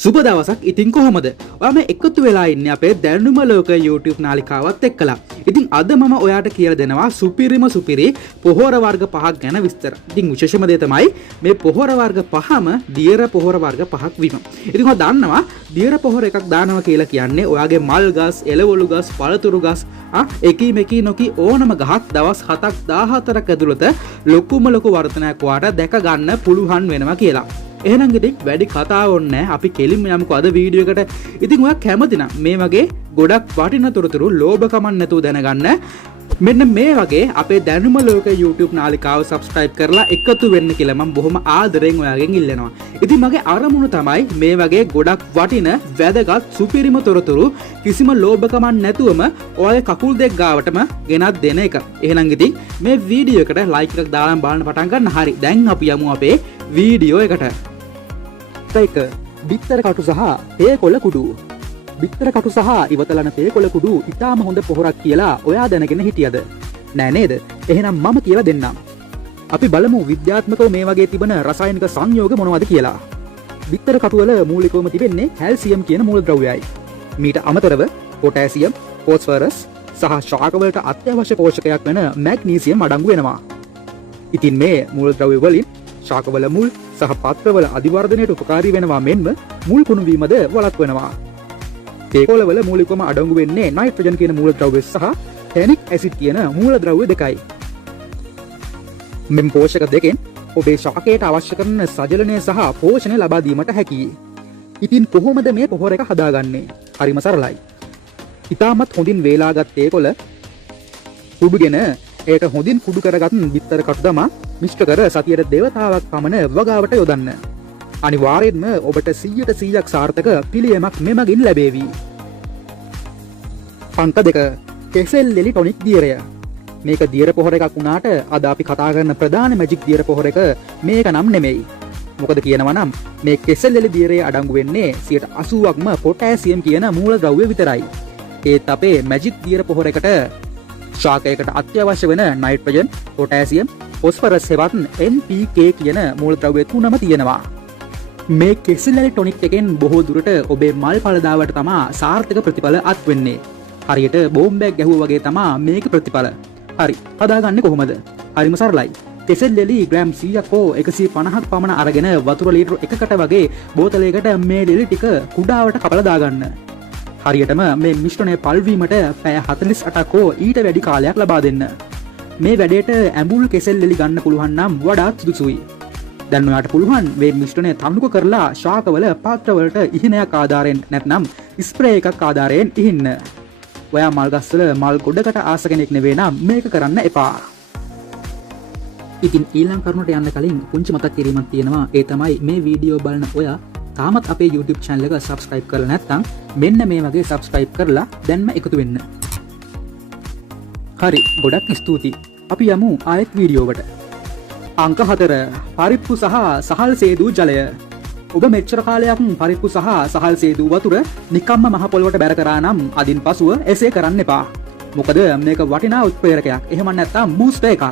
සුබ දවසක්. ඉතින් කොහොමද? ඔයා මේ එකතු වෙලා ඉන්නේ අපේ දැනුම ලෝක YouTube නාලිකාවත් එක්කලා. ඉතින් අද මම ඔයාට කියලා දෙනවා සුපිරි පොහොර වර්ග පහක් ගැන විස්තර. ඉතින් විශේෂම දේ තමයි මේ පොහොර වර්ග පහම දියර පොහොර වර්ග පහක් වීම. ඉතින් ඔයා දන්නවා දියර පොහොර එකක් දානවා කියලා කියන්නේ ඔයාගේ මල් ගස්, එළවලු ගස්, පළතුරු ගස් එකී මෙකී නොකී ඕනම ගහක් දවස් 7ක් 14ක් ඇතුළත ලොකුම ලොකු වර්ධනයක් ඔයාට දැක ගන්න පුළුවන් වෙනවා කියලා. එහෙනම් ඉතින් වැඩි කතා ඕනේ නැහැ. අපි කෙලින්ම යමුකෝ අද වීඩියෝ එකට. ඉතින් ඔයා කැමති නම් මේ වගේ ගොඩක් වටිනා තොරතුරු ලෝභකමක් නැතුව දැනගන්න මෙන්න මේ වගේ අපේ දැනුම ලෝක YouTube නාලිකාව subscribe කරලා එකතු වෙන්න කියලා මම බොහොම ආදරෙන් ඔයාගෙන් ඉල්ලනවා. ඉතින් මගේ අරමුණ තමයි මේ වගේ ගොඩක් වටින වැදගත් සුපිරිම තොරතුරු කිසිම ලෝභකමක් නැතුවම ඔයාගේ කකුල් දෙක ගාවටම ගෙනත් දෙන එක. එහෙනම් ඉතින් මේ වීඩියෝ එකට like එකක් දාලා බලන්න පටන් ගන්න. හරි. දැන් අපි යමු අපේ වීඩියෝ එකට. ඒක බිත්තර කටු සහ තේකොළ කුඩු. බිත්තර කටු සහ ඉවතලන තේකොළ කුඩු ඉතාම හොඳ පොහොරක් කියලා ඔයා දැනගෙන හිටියද? නෑ නේද? එහෙනම් මම කියලා දෙන්නම්. අපි බලමු විද්‍යාත්මකව මේ වගේ තිබෙන රසායනික සංයෝග මොනවද කියලා. බිත්තර කටු වල මූලිකවම තිබෙන්නේ කැල්සියම් කියන මූලද්‍රව්‍යයයි. මීට අමතරව පොටෑසියම්, ෆොස්ෆරස් සහ ශාක වලට අත්‍යවශ්‍ය පෝෂකයක් වෙන මැග්නීසියම් අඩංගු වෙනවා. ඉතින් මේ මූලද්‍රව්‍ය වලින් ශාකවල මුල් සහ පත්‍රවල අධිවර්ධනයට උපකාරී වෙනවා මෙන්ම මුල් කුණු වීමද වළක්වනවා. තේකොළවල මූලිකවම අඩංගු වෙන්නේ නයිට්‍රජන් කියන මූලද්‍රව්‍ය සහ ටැනික් ඇසිඩ් කියන මූලද්‍රව්‍ය දෙකයි. මෙම පෝෂක දෙකෙන් ඔබේ ශාකයට අවශ්‍ය කරන සජලනය සහ පෝෂණය ලබා දීමට හැකියි. ඉතින් කොහොමද මේ පොහොර එක හදාගන්නේ? හරිම සරලයි. ඉතාමත් හොඳින් වේලාගත් තේකොළ කුඩුගෙන ඒට හොඳින් කුඩු කරගත් බිත්තර කටු දමා මිශ්‍ර කර සතියට දෙවතාවක් පමණ වගාවට යොදන්න. අනිවාර්යෙන්ම ඔබට 100% සාර්ථක පිළියමක් මෙමගින් ලැබේවි. අංක 2. කෙසෙල් ලෙලි ටොනික් දියරය. මේක දියර පොහොර එකක් වුණාට අද අපි කතා කරන ප්‍රධාන මැජික් දියර පොහොර එක මේක නම් නෙමෙයි. මොකද කියනවා නම් මේ කෙසෙල් ලෙලි දියරේ අඩංගු වෙන්නේ 80%ක්ම පොටෑසියම් කියන මූලද්‍රව්‍ය විතරයි. ඒත් අපේ මැජික් දියර පොහොර එකට ශාකයකට අත්‍යවශ්‍ය වෙන නයිට්‍රජන්, පොටෑසියම්, ෆොස්ෆරස් හෙවත් NPK කියන මූලද්‍රව්‍ය තුනම තියෙනවා. මේ කෙසෙල්ලි ටොනික් එකෙන් බොහෝ දුරට ඔබේ මල් ඵලදාවට තමා සාර්ථක ප්‍රතිඵල අත් වෙන්නේ. හරියට බෝම්බයක් ගැහුවා වගේ තමා මේක ප්‍රතිඵල. හරි. හදාගන්නේ කොහොමද? හරිම සරලයි. කෙසෙල්ලි ග්‍රෑම් 100ක් හෝ 150ක් පමණ අරගෙන වතුර ලීටර 1කට වගේ බෝතලයකට මේ ලෙලි ටික කුඩාවට කපලා දාගන්න. හරියටම මේ මිශ්‍රණය පල්වීමට පැය 48ක් හෝ ඊට වැඩි කාලයක් ලබා දෙන්න. මේ වැඩේට ඇඹුල් කෙසෙල් ලෙලි ගන්න පුළුවන් නම් වඩාත් සුදුසුයි. දැන් ඔයාට පුළුවන් මේ මිශ්‍රණය තනුක කරලා ශාකවල පාත්‍රවලට ඉහිනයක් ආධාරයෙන් නැත්නම් ස්ප්‍රේ එකක් ආධාරයෙන් ඉහින්න. ඔයා මල් ගස්වල මල් ගොඩකට ආස කෙනෙක් නෙවෙයි නම් මේක කරන්න එපා. ඉතින් ඊළඟ කරුණට යන්න කලින් පුංචි මතක් කිරීමක් තියෙනවා. ඒ තමයි මේ වීඩියෝ බලන ඔයා තාමත් අපේ YouTube channel එක subscribe කරලා නැත්නම් මෙන්න මේ වගේ subscribe කරලා දැන්ම එකතු වෙන්න. හරි, ගොඩක් ස්තුතියි. අපි යමු ආයෙත් වීඩියෝවට. අංක 4. පරිප්පු සහ සහල් සේදු ජලය. ඔබ මෙච්චර කාලයක් පරිප්පු සහ සහල් සේදු වතුර නිකම්ම මහ පොළොවට බැර කරා නම් අදින් පසුව එසේ කරන්න එපා. මොකද මේක වටිනා උත්ප්‍රේරකයක්. එහෙම නැත්නම් බූස්ටර් එකක්.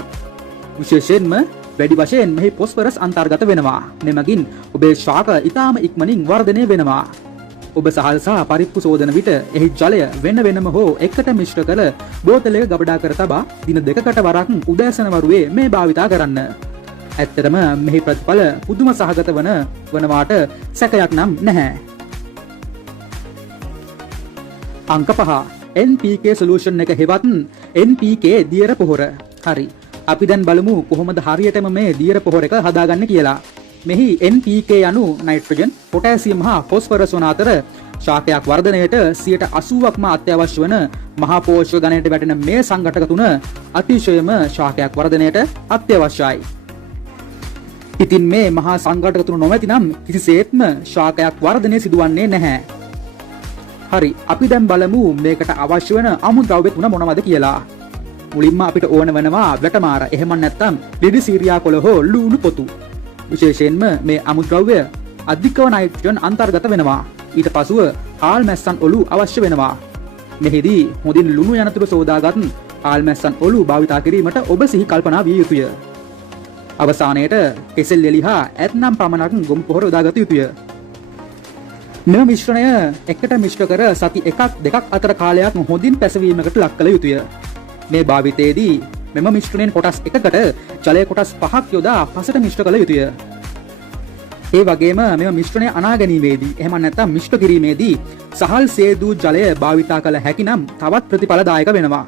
විශේෂයෙන්ම වැඩි වශයෙන් මෙහි ෆොස්ෆරස් අන්තර්ගත වෙනවා. මෙමගින් ඔබේ ශාක ඉතාම ඉක්මනින් වර්ධනය වෙනවා. ඔබ සහල් සහ පරිප්පු සෝදන විට එහි ජලය වෙන වෙනම හෝ එකට මිශ්‍ර කර බෝතලයක ගබඩා කර තබා දින 2කට වරක් උදෑසන වරුවේ මේ භාවිතා කරන්න. ඇත්තටම මෙහි ප්‍රතිඵල පුදුම සහගත වනවාට සැකයක් නම් නැහැ. අංක 5. NPK සොලියුෂන් එක හෙවත් NPK දියර පොහොර. හරි. අපි දැන් බලමු කොහොමද හරියටම මේ දියර පොහොර එක හදාගන්නේ කියලා. මෙහි NPK යනු නයිට්‍රජන්, පොටෑසියම් හා ෆොස්ෆරස් වන අතර ශාකයක් වර්ධනයට 80%ක්ම අත්‍යවශ්‍ය වන මහා පෝෂක ගණයට වැටෙන මේ සංඝටක තුන අතිශයම ශාකයක් වර්ධනයට අත්‍යවශ්‍යයි. ඉතින් මේ මහා සංඝටක තුන නොමැති නම් කිසිසේත්ම ශාකයක් වර්ධනය සිදුවන්නේ නැහැ. හරි, අපි දැන් බලමු මේකට අවශ්‍ය වෙන අමුද්‍රව්‍ය තුන මොනවද කියලා. මුලින්ම අපිට ඕන වෙනවා වැටමාර. එහෙම නැත්නම් ලිඩි සීරියා කොළ හෝ ලුණු පොතු. විශේෂයෙන්ම මේ අමුද්‍රව්‍ය අධිකව නයිට්‍රජන් අන්තර්ගත වෙනවා. ඊට පසුව හාල් මැස්සන් ඔලු අවශ්‍ය වෙනවා. මෙහිදී හොඳින් ලුණු යනතුරු සෝදාගත් හාල් මැස්සන් ඔලු භාවිතා කිරීමට ඔබ සිහි කල්පනා විය යුතුය. අවසානයේට කෙසෙල් එලි හා ඇත්නම් පමණක් ගොම් පොහොර යොදාගත යුතුය. මෙම මිශ්‍රණය එකට මිශ්‍ර කර සති එකක් දෙකක් අතර කාලයක් හොඳින් පැසවීමකට ලක් කළ යුතුය. මේ භාවිතයේදී මෙම මිශ්‍රණයෙන් කොටස් එකකට ජලය කොටස් 5ක් යොදා පසට මිශ්‍ර කළ යුතුය. ඒ වගේම මෙම මිශ්‍රණය අනා ගැනීමේදී එහෙම නැත්නම් මිශ්‍ර කිරීමේදී සහල් සේදූ ජලය භාවිතා කළ හැකි නම් තවත් ප්‍රතිඵලදායක වෙනවා.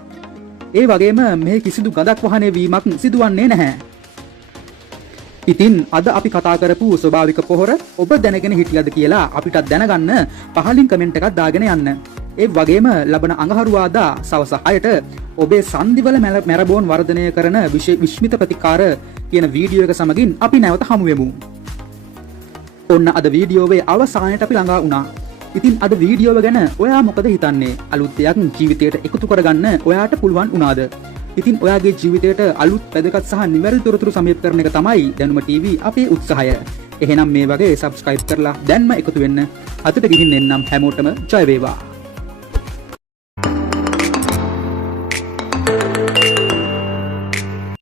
ඒ වගේම මේ කිසිදු ගඳක් වහනය වීමක් සිදුවන්නේ නැහැ. ඉතින් අද අපි කතා කරපු ස්වභාවික පොහොර ඔබ දැනගෙන හිටියද කියලා අපිටත් දැනගන්න පහලින් කමෙන්ට් එකක් දාගෙන යන්න. ඒ වගේම ලබන අඟහරුවාදා සවස 6ට ඔබේ සන්ධිවල මැරබෝන් වර්ධනය කරන විශ්මිත ප්‍රතිකාර කියන වීඩියෝ එක සමගින් අපි නැවත හමු වෙමු. ඔන්න අද වීඩියෝවේ අවසානයට අපි ළඟා වුණා. ඉතින් අද වීඩියෝව ගැන ඔයා මොකද හිතන්නේ? අලුත් දෙයක් ජීවිතයට එකතු කරගන්න ඔයාට පුළුවන් වුණාද? ඉතින් ඔයාගේ ජීවිතයට අලුත් වැදගත් සහ නිවැරදි තොරතුරු සමීප කරන එක තමයි දැනුම TV අපේ උත්සාහය. එහෙනම් මේ වගේ subscribe කරලා දැන්ම එකතු වෙන්න. අතට ගිහින් එන්නම් හැමෝටම ජය වේවා.